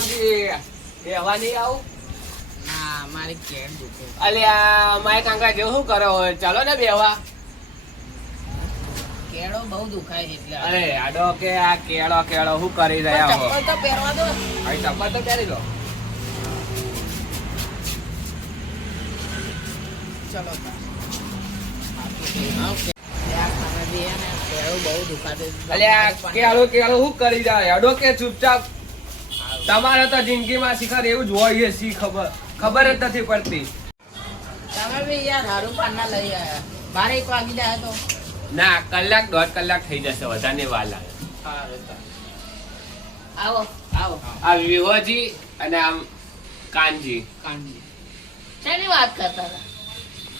કામથી બેહવા નહીં આવું? ના મારી કેડ દુખે. અલ્યા માય કાંકા જેવું શું કરો હોય? ચાલો ને બેહવા. કેળો બહુ દુખાય એટલે. અરે આડો કે આ કેળો કેળો શું કરી રહ્યા હો? ચપ્પલ તો પહેરવા દો. હવે ચપ્પલ તો પહેરી લો. ચલો કેળો બહુ દુખાતું. અલ્યા કેળો કેળો શું કરી રહ્યા? આડો કે ચૂપચાપ. તમારે તો જિંદગીમાં શિખર એવું જ હોય છે, શી ખબર જ નથી પડતી. તમે બી યાર હારું પાના લઈ આયા. 12 વાગી જાય તો ના, કલાક દોઢ કલાક થઈ જશે, વધારે વાર લાગે. આવો આવો. આ વિહોજી અને આમ કાનજી. કાંડી શેની વાત કરતા હતા?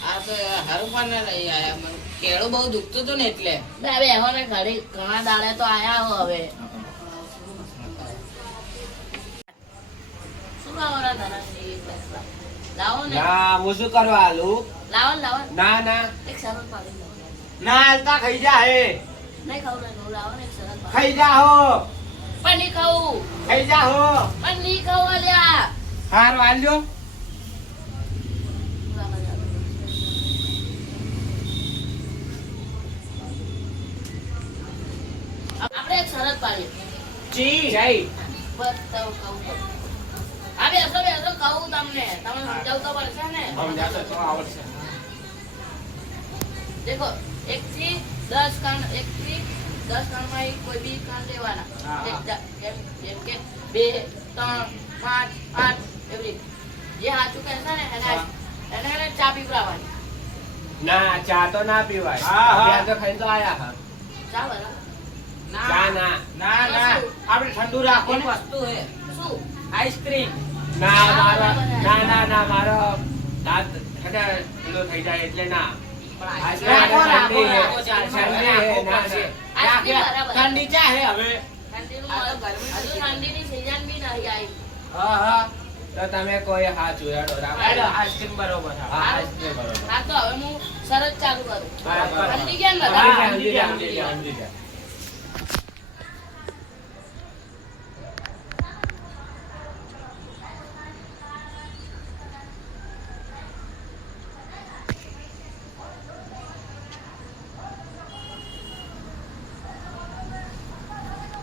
આ તો હારું પાના લઈ આયા. મને કેળું બહુ દુખતું હતું ને એટલે. બે એવો ને ઘણા દાડે તો આયા હો હવે. શું ખાવાના તારા? લાવો ને. ના, હું શું કરવા આલું? લાવો ને, લાવો ને. ના ના એક સરસ પાડી દો. ના, હાલતા ખાઈ જા હે. નહીં ખાવું નહીં ખાવું. લાવો ને એક સરસ પાડી. ખાઈ જા હો. પણ નહીં ખાવું. ખાઈ જા હો. પણ નહીં ખાવું અલ્યા. હાર વાલ્યો. આપણે એક સરસ પાડી. જી જઈ. બસ તો ખાવું પડે. આ બેસો બેસો કહું તમને. તમે સમજાવતો પડશે ને. સમજાશે તો આવડશે. દેખો 1 થી 10 કાન, 1 થી 10 કાનમાં કોઈ બી કાન લેવાના. જેમ કે 2, 3, 5, 8 એવી. જે સાચું કહેશે ને એને ચા પીવડાવવાની. ના, ચા તો ના પીવાય. ત્યાં તો ખાઈને તો આયા હા. ચા બરાબર. ચા ના. ના ના આપણે ઠંડુ રાખો ને. વસ્તુ હે શું? આઈસ્ક્રીમ. ના મારો ના ના ના મારો દાંત હેડે પેલો થઈ જાય એટલે ના. રાખો, રાખો, રાખો, ઠંડી હે, ના, ના. આઈસ્ક્રીમ બરાબર. ઠંડી ચા હે હવે. ઠંડીનું હજુ ઠંડીની season બી નહીં આવી. હા હા તો તમે કોઈ હાથ જોયાડો રાખો. હેડો, આઈસ્ક્રીમ બરોબર હા. હા, આઈસ્ક્રીમ બરોબર. હા તો હવે હું સરસ ચાલુ કરું. બરાબર. ઠંડી કેમ હા, બધા? સમજી ગયા, સમજી ગયા, સમજી ગયા.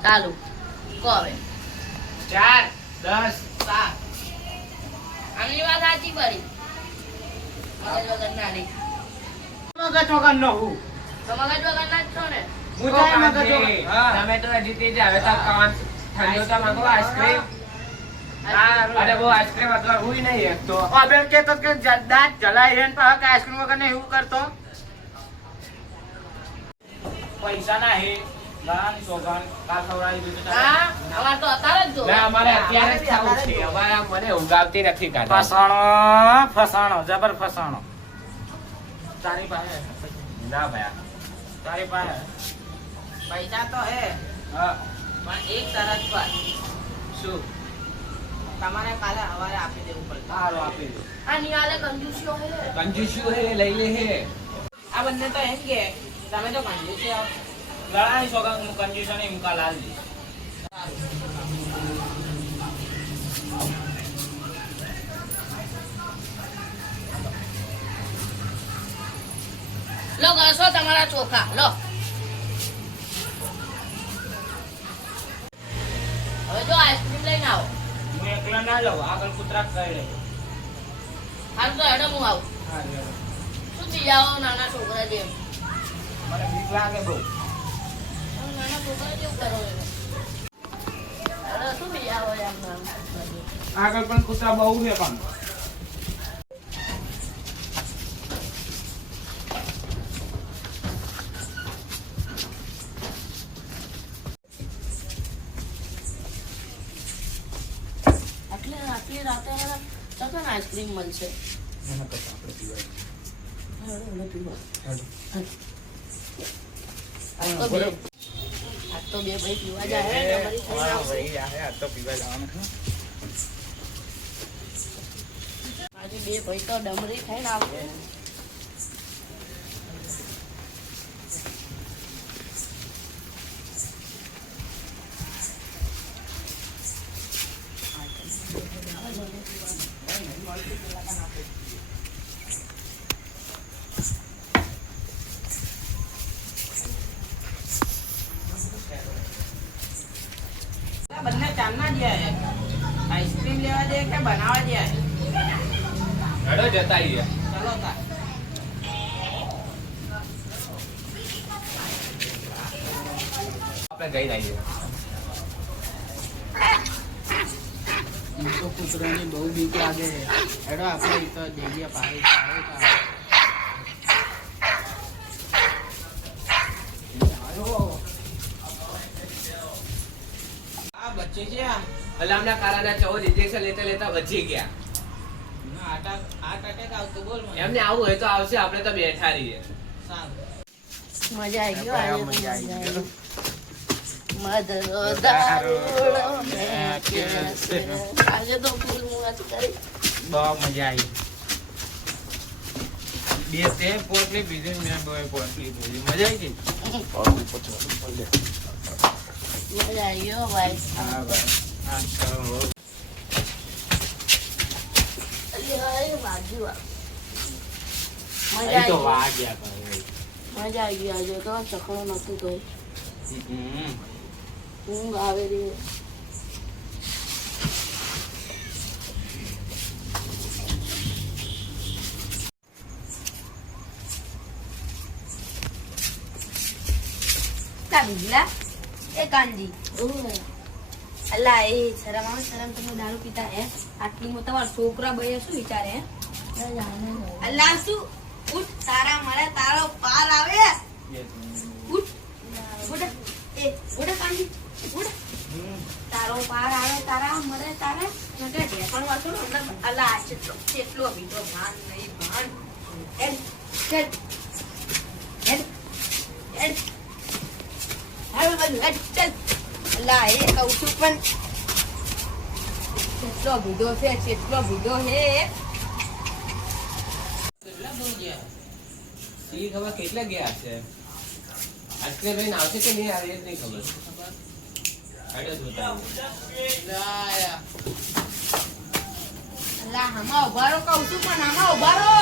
ચાલુ કહો હવે. 4 10 7 આમની વાત સાચી પડી. મગજ વગર ના નહીં. મગજ વગર નો હું. તો મગજ વગર ના જ છો ને. હું જાય મગજ કાનજી, વગર. હા. તમે તો જીતી જ હવે તો કાન ઠંડો તો માંગો આઈસ્ક્રીમ. અરે બહુ આઈસ્ક્રીમ અથવા હુઈ નહીં એક તો. અબે કે તો કે દાંત જલાઈ હે ને પાછો કે આઈસ્ક્રીમ વગર ને એવું કરતો. પૈસા ના હે. લાની સોગન કાલ ખવડાવી દીધું તમે. હા અમાર તો અત્યારે જ જો. ના, અમારે અત્યારે જ ખાવું છે. અમારે આમ મને ઊંઘ આવતી નથી કાકા. ફસાણો જબર ફસાણો. તારી પાસે ના ભાઈ. તારી પાસે પૈસા તો હે હા પણ એક શરત પર. શું? તમારે કાલે સવારે આપી દેવું પડશે. હાલો આપી દો. આ નિહાલે કંજૂસીઓ હે. કંજૂસ્યું હે લઈ લે હે. આ બંને તો એમ કે તમે તો કંજૂસીઓ. લડાઈ સોગન કંડિશન એ મુકા લાલ દી. લો ઘસો તમારા ચોખા લો. હવે જો આઈસ્ક્રીમ લઈને આવો. હું એકલા ના જાઉં આગળ કૂતરા કરી લે. હાલ તો હેડો હું આવું. હા લે. શું ચીજાઓ નાના છોકરા જેમ. મને બીક લાગે બહુ. નાના છોકરા જેવું કરો છો. હેડો શું ચીજાઓ એમ નામ. આગળ પણ કૂતરા બહુ છે પણ. આટલી રાતે તો આઈસ્ક્રીમ મળશે. એના કરતા આપણે પીવાય. હેડો હેડો પીવો. હેડો. આજ તો બે ભાઈ પીવા જાય હે તમારી થઈ હા આવશે. ભાઈ આ તો પીવા જવાનું છે. આજે બે ભાઈ તો ડમરી થઈને આવશે. ચાંદના ગયા આઈસ્ક્રીમ લેવા દે કે બનાવવા દે હેડો જતા આવીએ. ચલો તા આપણે ગઈ આવીએ. તો કૂતરાની બહુ બીક લાગે છે હેડો આપણે તો દેવીએ પાડી આ બચ્ચે છે આ અલામના કારણે 14 ઇન્જેક્શન લેતા લેતા બચી ગયા. હાર્ટ એટેક આવતો બોલ મને એમને આવું હોય તો આવશે, આપણે તો બેઠા રહીએ. સારું મજા આવી ગયો આજે તો મજા આવી મજા ગયો. મધરો દારૂડો મેં કેસે. આજે તો ફૂલ મુવાત કરી. બહુ મજા આવી બે તે પોટલી પીધી મેં બે પોટલી પીધી મજા આવી ગઈ મજા આવી ગયો ભાઈ. હા ભાઈ હા ચલો અલી હાય વાગ્યું આ. મજા અહીં તો આવી ગઈ. વાગ્યા ભાઈ મજા આવી ગઈ આજે તો ચકડો નતું ગઈ. ઊંઘ આવે રહી. એ કાનજી અલ્લા એ શરમ આવે શરમ તમે દારૂ પીતા હે આટલી મોટા તમારા છોકરા ભાઈ શું વિચારે હે અલ્લા શું ઉઠ તારા મળે તારો પાર આવે ઉઠ ઉઠ એ ઉઠ કાનજી ઉઠ તારો પાર આવે તારા મળે તારા નકે ઢેકણ વાસો અંદર અલ્લા કેટલો બીજો ભાન નહીં ભાન એડ એડ એડ એડ હાલ બધું એડ ચાલ અલ્લા એ કહું છું પણ કેટલો ભીડો છે કેટલો ભીડો છે કેટલા દૂર ગયા સી ખબર કેટલા ગયા છે. આજકાલ ભાઈ આવશે કે નહીં આવે એ જ નહીં ખબર. હેડો જોતા આવીએ. અલ્લા હમા ઉભા રહો કહું છું પણ હમા ઉભા રહો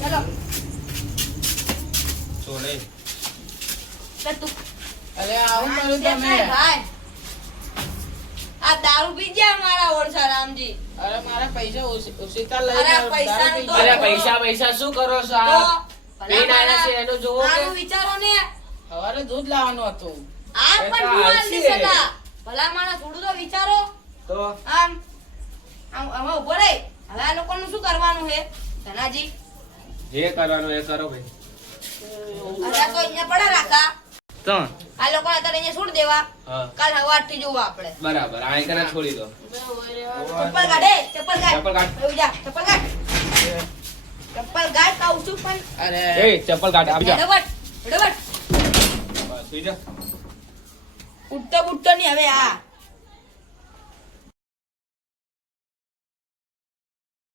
ચલો છોડે. કર તું અરે આવું કર્યું તમે ભાઈ આ દારૂ પી ગયા મારા ઓળસા રામજી અરે મારા પૈસા ઓછીતા લઈ અરે પૈસાનું તો- અરે પૈસા શું કરો છો આ? પીને આવ્યા છે એનું જોવો કે? આનું વિચારો ને સવારે દૂધ લાવવાનું હતું આ એ તો પણ ભૂલ હાલશે. ની સલાહ ભલા માણસ થોડું તો વિચારો તો આમ આમ હવે ઉભો રહે હવે આ લોકોનું શું કરવાનું છે ધનાજી જે કરવાનું એ કરો ભાઈ. અરે આ તો અહીંયા પડ્યા રાખા તો આ લોકો અત્યારે અહીંયા છોડી દેવા હા કાલ હવારથી જોવા આપણે બરાબર. આ એકને છોડી દો. ચપ્પલ કાઢે ચપ્પલ કાઢ ચપ્પલ કાઢ. એવું જા ચપ્પલ કાઢ ચપ્પલ કાઢ કહું છું પણ અરે એ ચપ્પલ કાઢ આવી જા. ડબટ ડબટ બસ સુઈ જા. ઉઠતો બુઠતો નહીં હવે આ